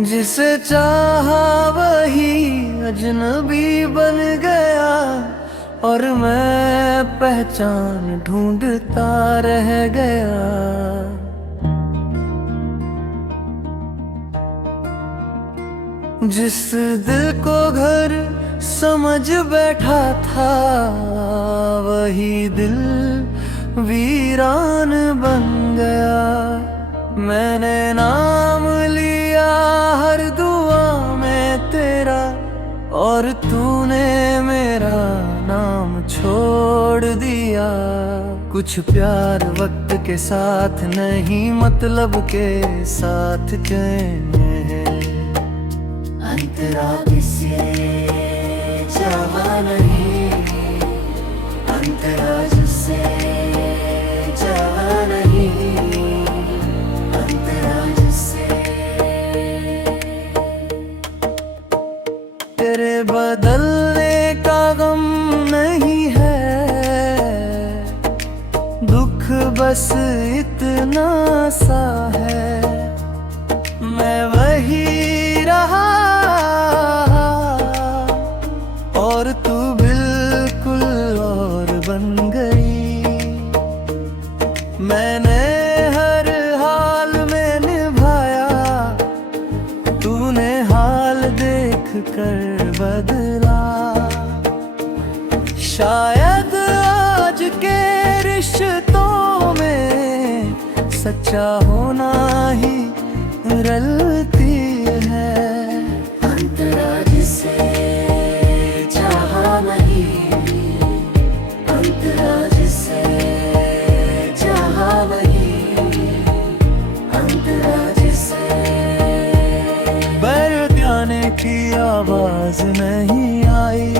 जिसे चाहा वही अजनबी बन गया, और मैं पहचान ढूंढता रह गया। जिस दिल को घर समझ बैठा था, वही दिल वीरान बन गया। मैंने नाम लिया हर दुआ में तेरा, और तूने मेरा नाम छोड़ दिया। कुछ प्यार वक्त के साथ नहीं, मतलब के साथ चैन है। अंतरा किसे चाहा नहीं, अंतरा जिसे चाहा नहीं, अंतरा जिसे। तेरे बदलने का गम नहीं है, दुख बस इतना सा है। मैं वही रहा और तू बिल्कुल और बन गई। मैंने हर हाल में निभाया, तूने हाल देख कर बदला। शायद आज के रिश्तों में सच्चा होना ही रलती है। अंतरा जिसे चाहा नहीं, अंतरा जिसे चाहा नहीं, अंतरा जिसे। बैर आने की आवाज नहीं आई,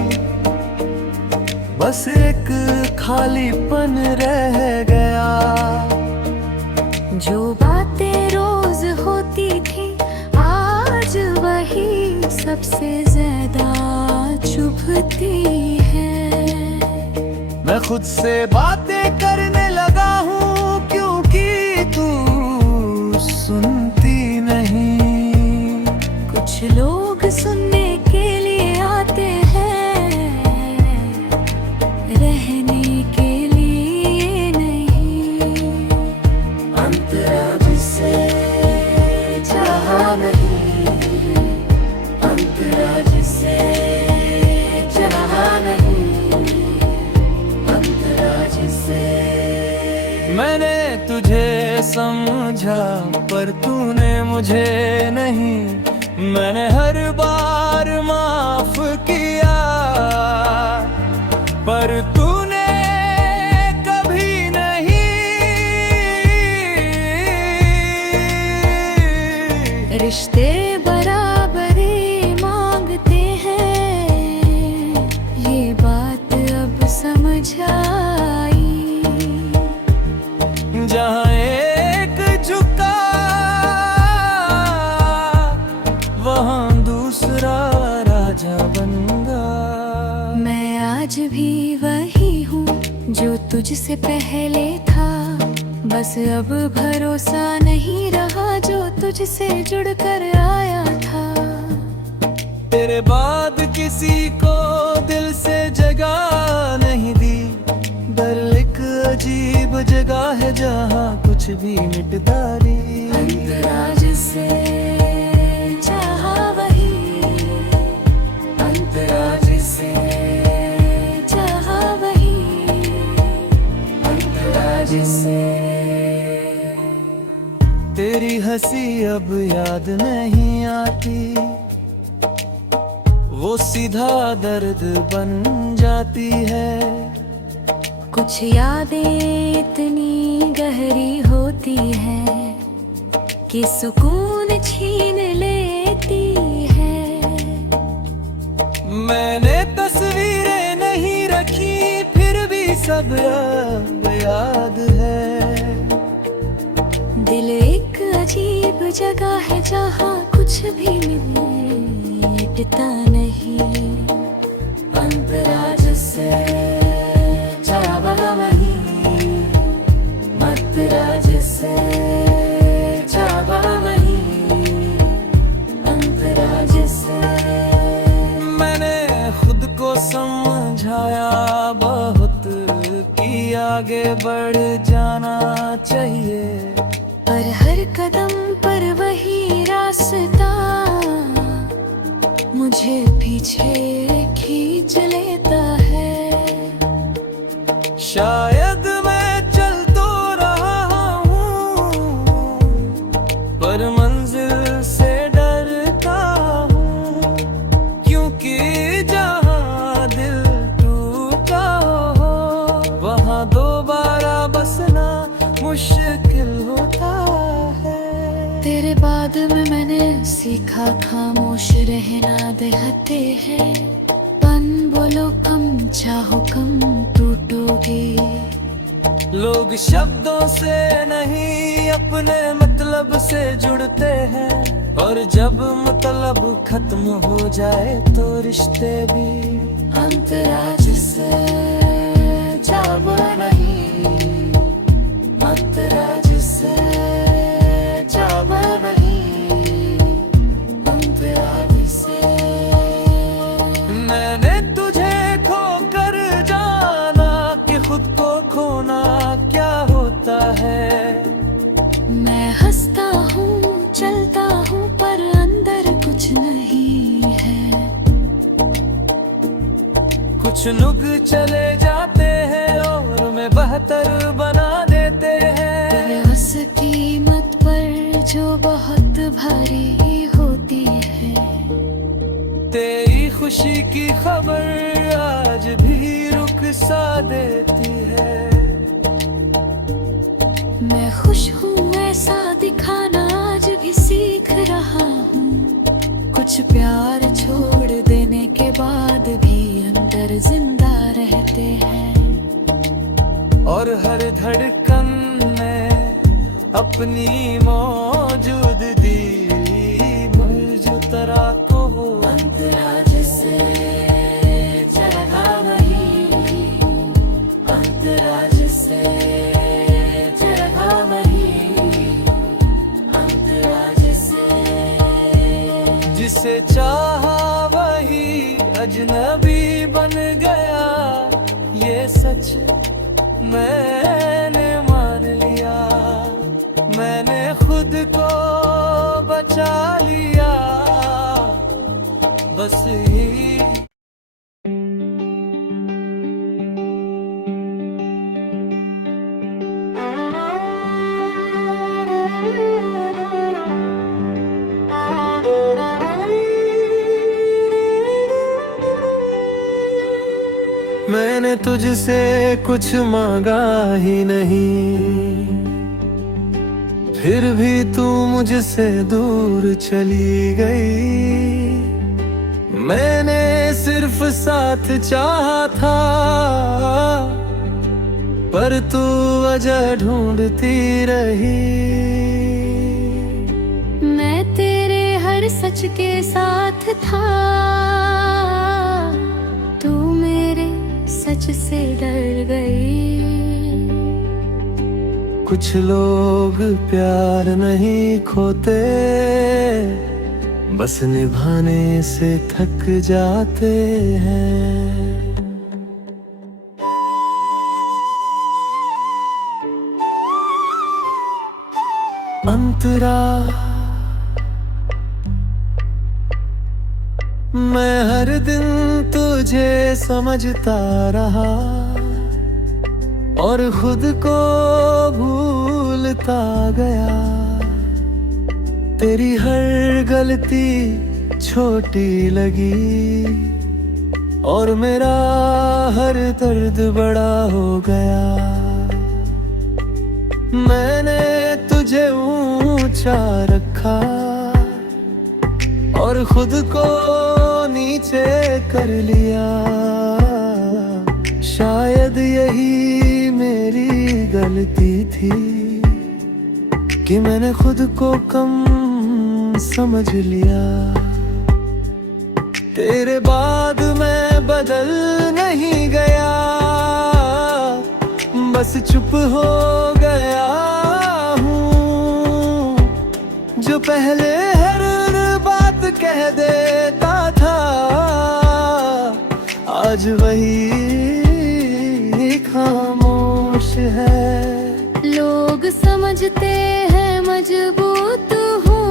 बस एक खालीपन रह गया। जो बातें रोज होती थी, आज वही सबसे ज्यादा चुभती है। मैं खुद से बातें करने लगा हूँ, क्योंकि तू सुनती नहीं। कुछ लोग सुनने के लिए आते हैं, रहने के लिए नहीं। अंतरा जिसे चाहा नहीं, अंतरा जिसे चाहा नहीं, अंतरा जिसे। मैंने तुझे समझा पर तूने मुझे नहीं। मैंने हर बार माफ किया, पर तूने कभी नहीं। रिश्ते बराबरी मांगते हैं, ये बात अब समझ आई। जहाँ एक झुका, वहाँ दूसरा राजा बन गया। मैं आज भी वही हूँ जो तुझसे पहले था, बस अब भरोसा नहीं रहा जो तुझसे जुड़कर आया था। तेरे बाद किसी को दिल से जगह नहीं दी, दिल एक अजीब जगह है जहाँ कुछ भी मिटता नहीं। अंतरा जिसे चाहा वही, अंतरा जिसे चाहा वही, अंतरा जिसे। तेरी हंसी अब याद नहीं आती, वो सीधा दर्द बन जाती है। कुछ यादें इतनी गहरी होती हैं कि सुकून छीन लेती है। मैंने तस्वीरें नहीं रखी, फिर भी सब अब याद है। दिल एक अजीब जगह है जहाँ कुछ भी मिटता नहीं। अंतरा जिसे चाहा नहीं, अंतरा जिसे चाहा नहीं, आगे बढ़ जाना चाहिए। पर हर कदम पर वही रास्ता मुझे पीछे खींच लेता है। शायद मैं चल तो रहा हूँ पर मंजिल से डरता हूँ, क्योंकि जहाँ दिल टूटा हो वहाँ दोबारा बसना मुश्किल होता है। तेरे बाद में मैंने सीखा खामोश रहना देहते हैं। पन बोलो कम चाहो कम टूटोगे। लोग शब्दों से नहीं अपने मतलब से जुड़ते हैं, और जब मतलब खत्म हो जाए तो रिश्ते भी अंतराज से जाब नहीं, अंतराज से जाब नहीं, अंतराज से। मैंने तुझे खोकर जाना कि खुद को खोना क्या होता है। मैं हंसता हूँ चलता हूँ पर अंदर कुछ नहीं है। कुछ नुक चले जाते हैं और मैं बेहतर बना देते हैं। तेरे हंस कीमत पर जो बहुत भारी होती है। तेरी खुशी की खबर आज भी रुक सा देती है। मैं खुश हूँ ऐसा दिखाना आज भी सीख रहा हूँ। कुछ प्यार छोड़ देने के बाद भी अंदर जिंदा रहते हैं। और हर धड़कन में अपनी मौजूदगी जो तरह को हो। अंतराज से चला वही, अंतराज से चला वही, अंतराज से। जिसे चाहा वही अजनबी बन गया, ये सच मैंने मान लिया। मैंने खुद को बचा लिया बस ही। मैंने तुझसे कुछ मांगा ही नहीं, फिर भी तू मुझसे दूर चली गई। मैंने सिर्फ साथ चाहा था पर तू वजह ढूंढती रही। मैं तेरे हर सच के साथ था, तू मेरे सच से डर गई। कुछ लोग प्यार नहीं खोते, बस निभाने से थक जाते हैं। अंतरा मैं हर दिन तुझे समझता रहा और खुद को भूलता गया। तेरी हर गलती छोटी लगी और मेरा हर दर्द बड़ा हो गया। मैंने तुझे ऊंचा रखा और खुद को नीचे कर लिया। शायद यही मेरी गलती थी कि मैंने खुद को कम समझ लिया। तेरे बाद मैं बदल नहीं गया, बस चुप हो गया हूँ। जो पहले हर बात कह देता था, आज वही खामोश है। लोग समझते हैं मजबूत हूँ,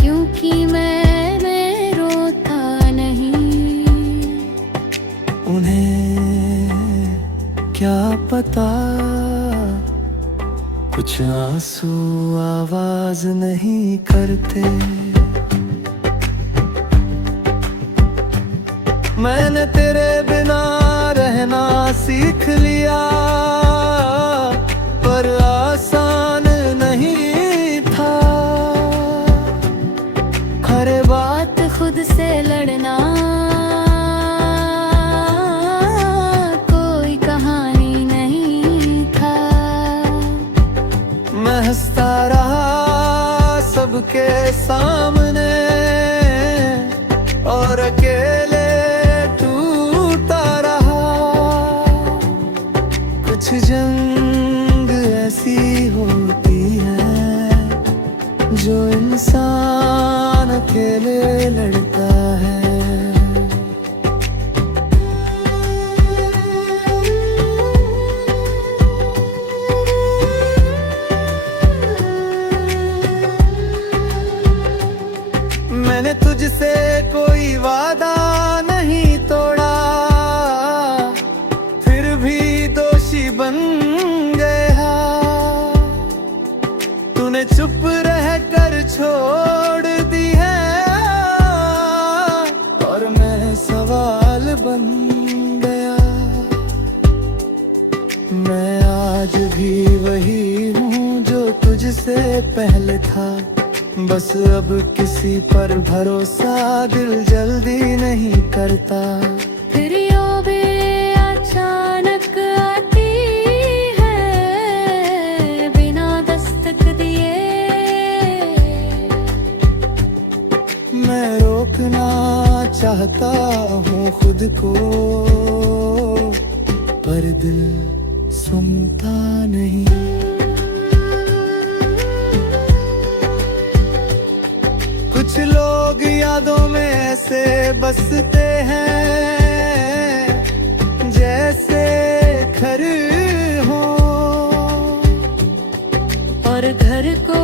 क्योंकि मैंने रोता नहीं। उन्हें क्या पता कुछ आंसू आवाज नहीं करते। मैंने तेरे बिना रहना सीख लिया, पर आसान नहीं था। हर बात खुद से लड़ना कोई कहानी नहीं था। मैं हंसता रहा सबके सामने, और अकेले कुछ जंग ऐसी होती है जो इंसान अकेले लड़ता है। मैंने तुझसे कोई वादा नहीं तोड़ा, बन गया। तूने चुप रह कर छोड़ दी है, और मैं सवाल बन गया। मैं आज भी वही हूँ जो तुझसे पहले था, बस अब किसी पर भरोसा दिल जल्दी नहीं करता। फिर यूं भी अचानक रोकना चाहता हूँ खुद को, पर दिल सुनता नहीं। कुछ लोग यादों में ऐसे बसते हैं जैसे घर हो, और घर को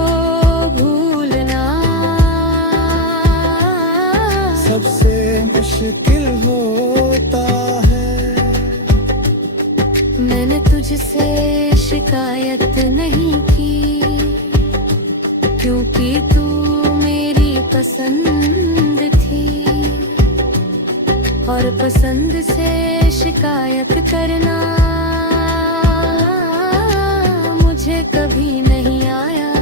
सबसे मुश्किल होता है। मैंने तुझसे शिकायत नहीं की, क्योंकि तू मेरी पसंद थी। और पसंद से शिकायत करना मुझे कभी नहीं आया।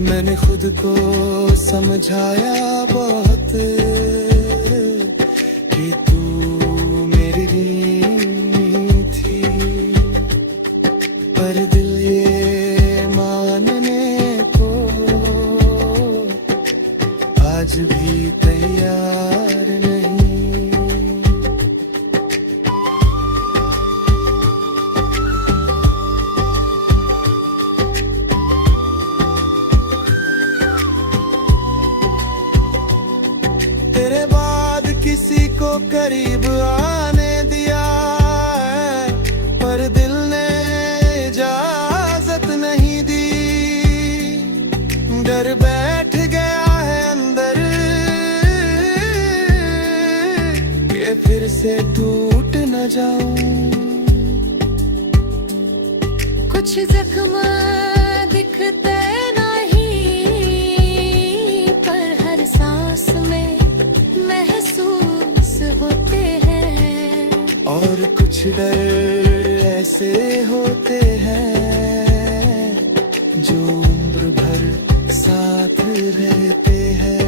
मैंने खुद को समझाया बहुत कि तू मेरी रीनी थी, पर दिल ये मानने को आज भी तैयार नहीं। तेरे बाद किसी को करीब आने दिया है, पर दिल ने इजाजत नहीं दी। डर बैठ गया है अंदर कि फिर से टूट न जाऊं। कुछ जख्म दिखते नहीं, पर हर सांस में महसूस होते हैं। और कुछ डर ऐसे होते हैं जो उम्र भर साथ रहते हैं।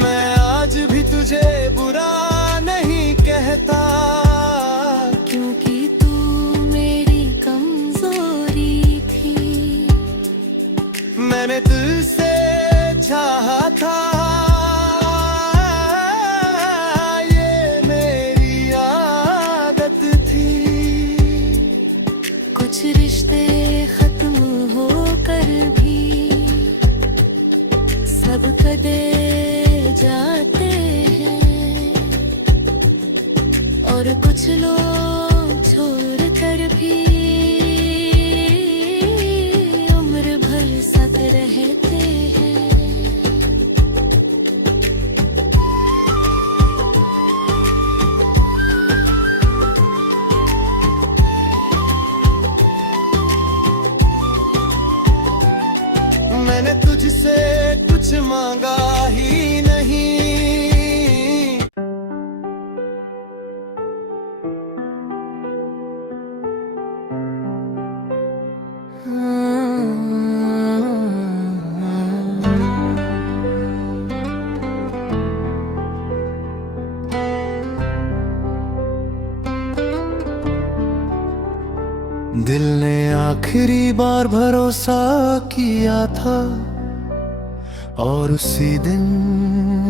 मैं आज भी तुझे बुरा नहीं कहता, क्योंकि तू मेरी कमजोरी थी। और कुछ लोग छोड़ कर भी उम्र भर साथ रहते हैं। मैंने तुझसे कुछ मांगा ही नहीं। दिल ने आखिरी बार भरोसा किया था और उसी दिन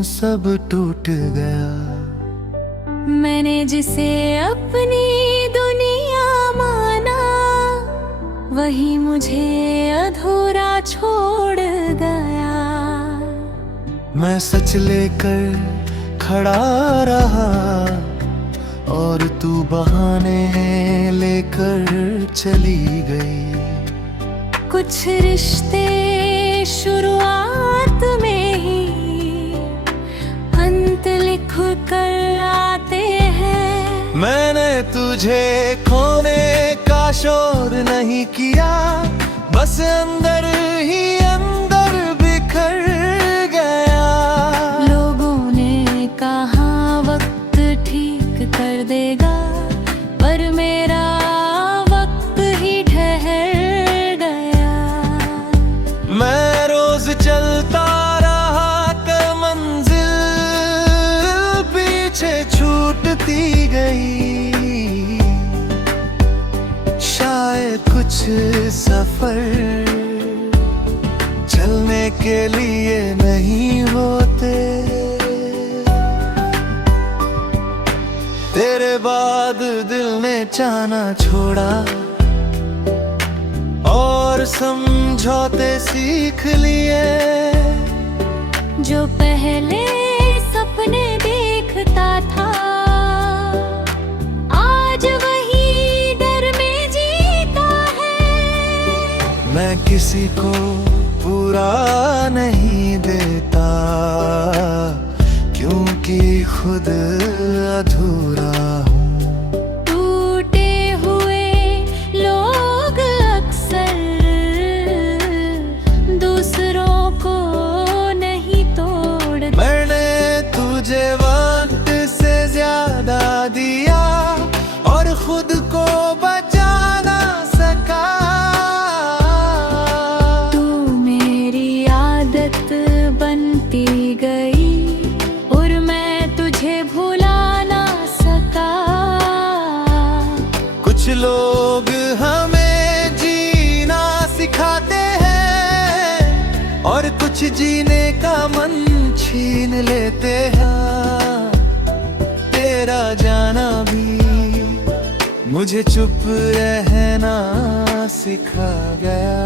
सब टूट गया। मैंने जिसे अपनी दुनिया माना वही मुझे अधूरा छोड़ गया। मैं सच लेकर खड़ा रहा और तू बहाने लेकर चली गई। कुछ रिश्ते शुरुआत में ही अंत लिख कर आते हैं। मैंने तुझे खोने का शोर नहीं किया, बस अंदर ही अंदर बिखर गया। लोगों ने कहा वक्त ठीक कर देगा, पर मेरा वक्त ही ठहर गया। मैं रोज चलता रहा कर मंजिल पीछे छूटती गई। शायद कुछ सफर चलने के लिए नहीं होते। तेरे बाद दिल ने जाना छोड़ा और समझौते सीख लिए। जो पहले सपने देखता था आज वही डर में जीता है। मैं किसी को पूरा नहीं देता क्योंकि खुद अधूरा हूँ। टूटे हुए लोग अक्सर दूसरों को नहीं तोड़ते। मैंने तुझे वक्त से ज्यादा दिया और खुद को बचा ना सका। तू मेरी आदत बनती गई और मैं तुझे भुला ना सका। कुछ लोग हमें जीना सिखाते हैं और कुछ जीने का मन छीन लेते हैं। तेरा जाना भी मुझे चुप रहना सिखा गया।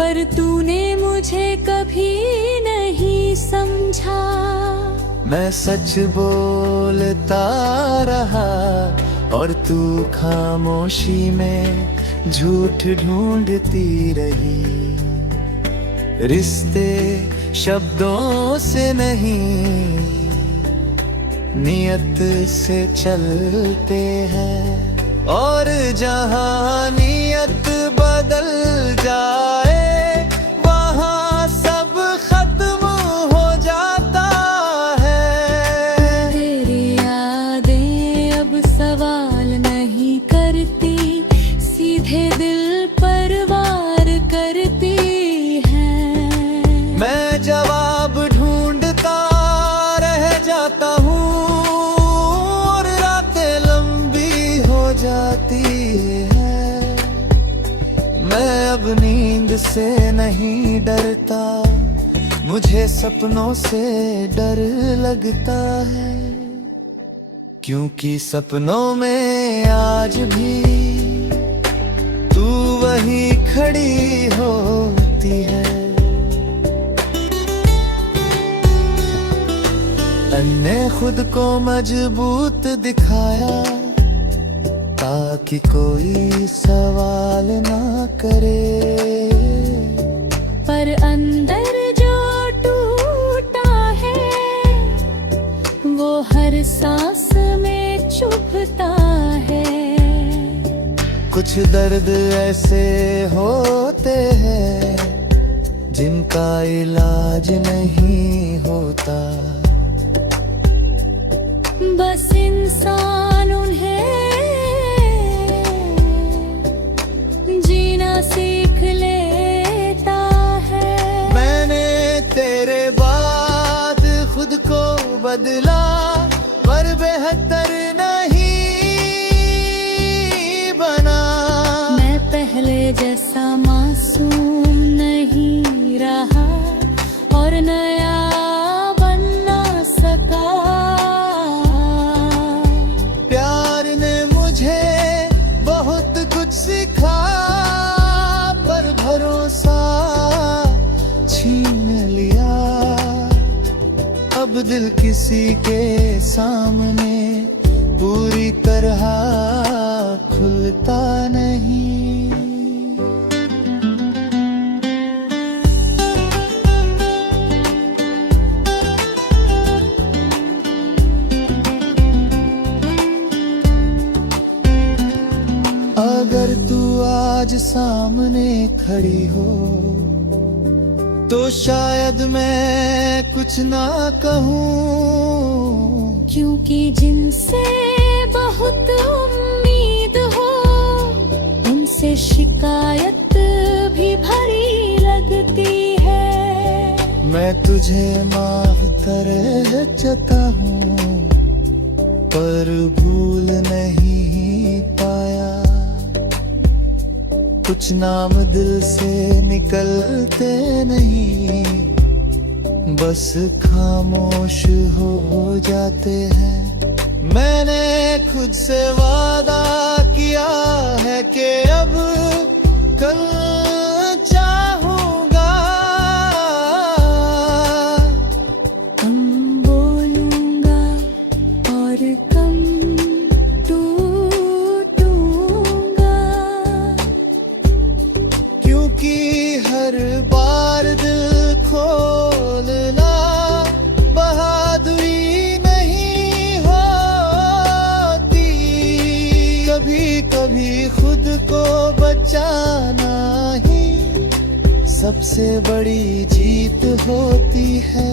पर तूने मुझे कभी नहीं समझा। मैं सच बोलता रहा और तू खामोशी में झूठ ढूंढती रही। रिश्ते शब्दों से नहीं नियत से चलते हैं और जहाँ नियत बदल जाए वहाँ सब खत्म हो जाता है। तेरी यादें अब सवाल नहीं करती, सीधे दिल पर वार करती हैं। मैं जवाब ढूंढता रह जाता हूँ और रातें नींद से नहीं डरता, मुझे सपनों से डर लगता है, क्योंकि सपनों में आज भी तू वही खड़ी होती है। तन्ने खुद को मजबूत दिखाया ताकि कोई सवाल ना करे, पर अंदर जो टूटा है वो हर सांस में चुभता है। कुछ दर्द ऐसे होते हैं जिनका इलाज नहीं होता, बस इंसान उन्हें जीना सीख लेता है। मैंने तेरे बाद खुद को बदला, पर बेहतर नहीं बना। मैं पहले जैसा मासूम नहीं रहा और नया बनना सका। प्यार ने मुझे बहुत कुछ सिखा, पर भरोसा छीन लिया। अब दिल किसी के सामने पूरी तरह खुलता नहीं। अगर तू आज सामने खड़ी हो तो शायद मैं कुछ ना कहूँ, क्योंकि जिनसे बहुत उम्मीद हो उनसे शिकायत भी भरी लगती है। मैं तुझे माफ तरह चाहता हूँ, पर भूल नहीं पाया। कुछ नाम दिल से निकलते नहीं, बस खामोश हो जाते हैं। मैंने खुद से वादा किया है कि अब कल चाहूंगा। कम बोलूंगा और कम टूटूंगा, क्योंकि हर बार दिल खोलना बहादुरी नहीं होती। कभी कभी खुद को बचाना ही सबसे बड़ी जीत होती है।